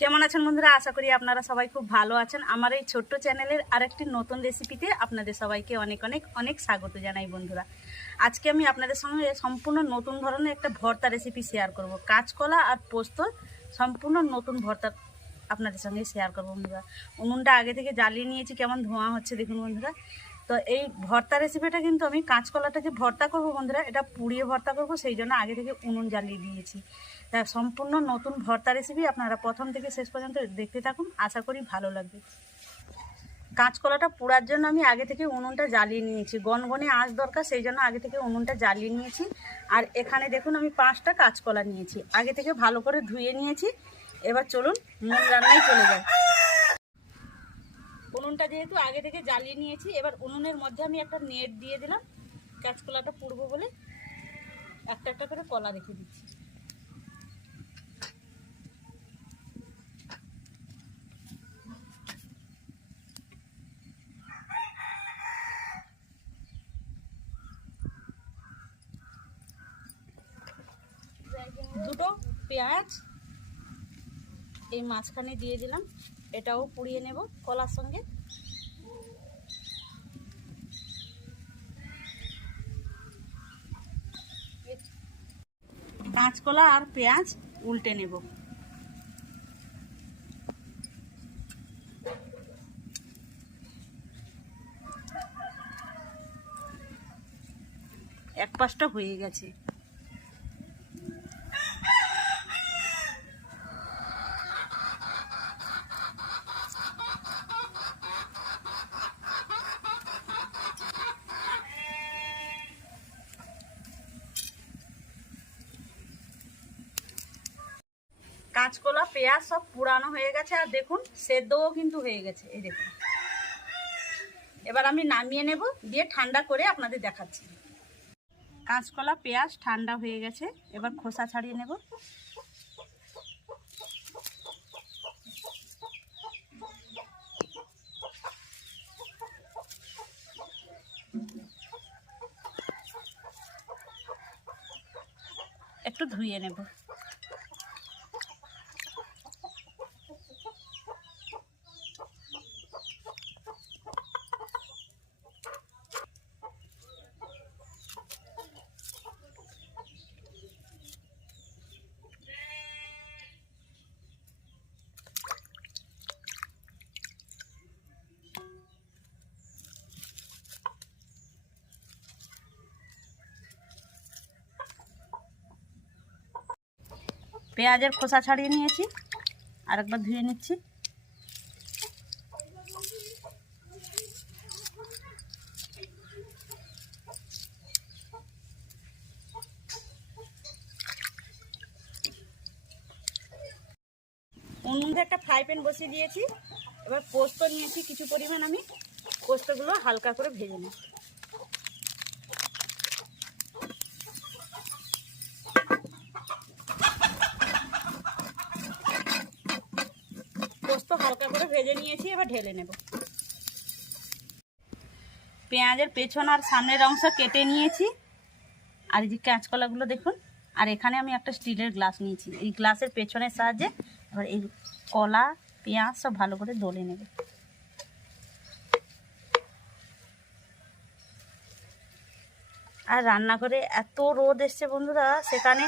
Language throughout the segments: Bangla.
কেমন আছেন বন্ধুরা? আশা করি আপনারা সবাই খুব ভালো আছেন। আমার এই ছোট্ট চ্যানেলের আরেকটি নতুন রেসিপিতে আপনাদের সবাইকে অনেক অনেক অনেক স্বাগত জানাই বন্ধুরা। আজকে আমি আপনাদের সঙ্গে সম্পূর্ণ নতুন ধরনের একটা ভর্তা রেসিপি শেয়ার করব। কাঁচকলা আর পোস্ত সম্পূর্ণ নতুন ভর্তা আপনাদের সঙ্গে শেয়ার করব বন্ধুরা। উনুনটা আগে থেকে জ্বালিয়ে নিয়েছি, কেমন ধোঁয়া হচ্ছে দেখুন বন্ধুরা। তো এই ভর্তা রেসিপিটা কিন্তু আমি কাঁচকলাটা যে ভর্তা করব বন্ধুরা, এটা পুড়িয়ে ভর্তা করব সেই জন্য আগে থেকে উনুন জ্বালিয়ে দিয়েছি। তা সম্পূর্ণ নতুন ভর্তা রেসিপি আপনারা প্রথম থেকে শেষ পর্যন্ত দেখতে থাকুন, আশা করি ভালো লাগবে। কাঁচকলাটা পোড়ার জন্য আমি আগে থেকে উনুনটা জ্বালিয়ে নিয়েছি, গনগনে আঁচ দরকার সেই জন্য আগে থেকে উনুনটা জ্বালিয়ে নিয়েছি। আর এখানে দেখুন আমি পাঁচটা কাঁচকলা নিয়েছি, আগে থেকে ভালো করে ধুয়ে নিয়েছি। এবার চলুন মূল রান্নায় চলে যায় উনুনটা যেহেতু আগে থেকে জ্বালিয়ে নিয়েছি, এবার উনুনের মধ্যে আমি একটা নেট দিয়ে দিলাম, কাঁচকলাটা পুড়বো বলে। একটা একটা করে কলা রেখে দিচ্ছি। দুটো পেঁয়াজ এই মাঝখানে দিয়ে দিলাম। এটাও পুড়িয়ে নেব কলার সঙ্গে। কাঁচকলা আর পেঁয়াজ উল্টে নেব। এক পাশটা হয়ে গেছে। কাঁচকলা, পেঁয়াজ সব পুরানো হয়ে গেছে আর দেখুন, সেদ্ধও কিন্তু হয়ে গেছে, এই দেখুন। এবার আমি নামিয়ে নেব, দিয়ে ঠান্ডা করে আপনাদের দেখাচ্ছি। কাঁচকলা, পেঁয়াজ ঠান্ডা হয়ে গেছে, এবার খোসা ছাড়িয়ে নেব। একটু ধুয়ে নেব। পেঁয়াজের খোসা ছাড়িয়ে নিয়েছি। আরেকবার ধুয়ে নিচ্ছি। উনুনে একটা ফ্রাই প্যান বসিয়ে দিয়েছি। এবার পোস্ত নিয়েছি, কিছু পরিমাণ আমি। পোস্তগুলো হালকা করে ভেজে নিই পোস্ত করে ভেজে নিয়েছি, এবার ঢেলে নেব। পেঁয়াজের পেছন আর সামনের অংশ কেটে নিয়েছি। আর এই যে কাঁচকলাগুলো দেখুন, আর এখানে আমি একটা স্টিলের গ্লাস নিয়েছি। এই গ্লাসের পেছনের সাহায্যে এবার এই কলা, পেঁয়াজ সব ভালো করে দলে নেবে। আর রান্না করে এত রোদ এসছে বন্ধুরা, সেখানে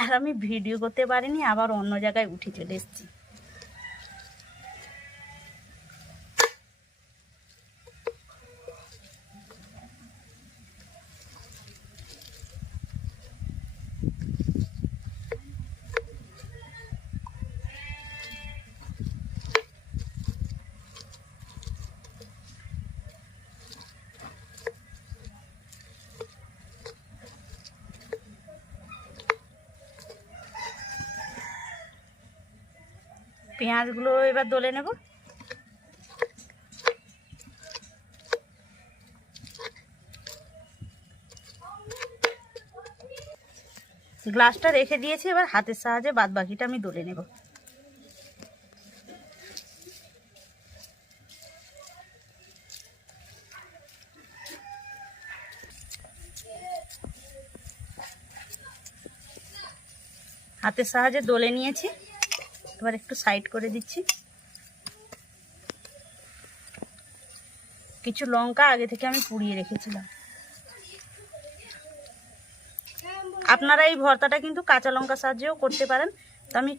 আর আমি ভিডিও করতে পারিনি, আবার অন্য জায়গায় উঠে চলে এসেছি। পেঁয়াজগুলো এবার দলে নেব। গ্লাসটা রেখে দিয়েছি, এবার হাতের সাহায্যে বাদ বাকিটা আমি দলে নেব। হাতের সাহায্যে দলে নিয়েছি। এবার একটু সাইড করে দিচ্ছি। কিছু লঙ্কা আগে থেকে আমি পুড়িয়ে রেখেছিলাম। আপনারা এই ভর্তাটা কিন্তু কাঁচা লঙ্কা সাহায্যেও করতে পারেন। তো আমি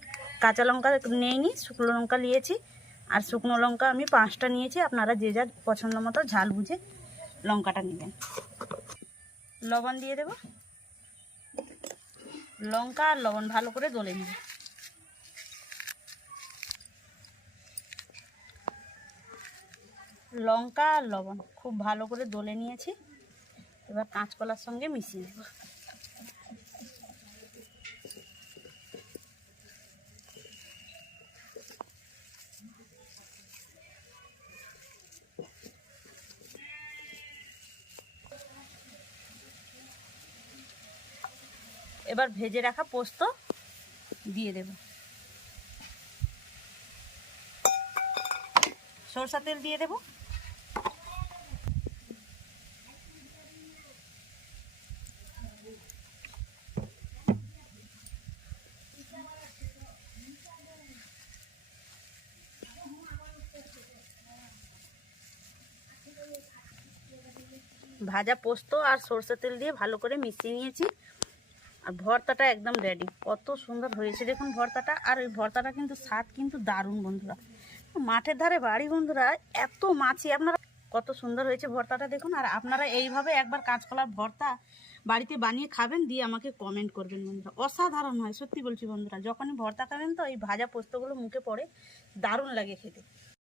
কাঁচা লঙ্কা নিইনি, শুকনো লঙ্কা নিয়েছি। আর শুকনো লঙ্কা আমি পাঁচটা নিয়েছি। আপনারা যে যার পছন্দ মতো ঝাল বুঝে লঙ্কাটা নেবেন। লবণ দিয়ে দেব। লঙ্কা আর লবণ ভালো করে দলে নেব। লঙ্কা আর লবণ খুব ভালো করে দলে নিয়েছি। এবার কাঁচকলার সঙ্গে মিশিয়ে দেবো এবার ভেজে রাখা পোস্ত দিয়ে দেব। সরষা তেল দিয়ে দেব। ভাজা পোস্ত আর সরষে তেল দিয়ে ভালো করে মিশিয়ে নিয়েছি। আর ভর্তাটা একদম রেডি কত সুন্দর হয়েছে দেখুন ভর্তাটা। আর ওই ভর্তাটা কিন্তু স্বাদ কিন্তু দারুণ বন্ধুরা। মাঠের ধারে বাড়ি বন্ধুরা, এত মাছি আপনারা কত সুন্দর হয়েছে ভর্তাটা দেখুন। আর আপনারা এইভাবে একবার কাঁচকলার ভর্তা বাড়িতে বানিয়ে খাবেন, দিয়ে আমাকে কমেন্ট করবেন বন্ধুরা। অসাধারণ হয়, সত্যি বলছি বন্ধুরা। যখনই ভর্তা খাবেন তো এই ভাজা পোস্তগুলো মুখে পড়ে দারুণ লাগে খেতে।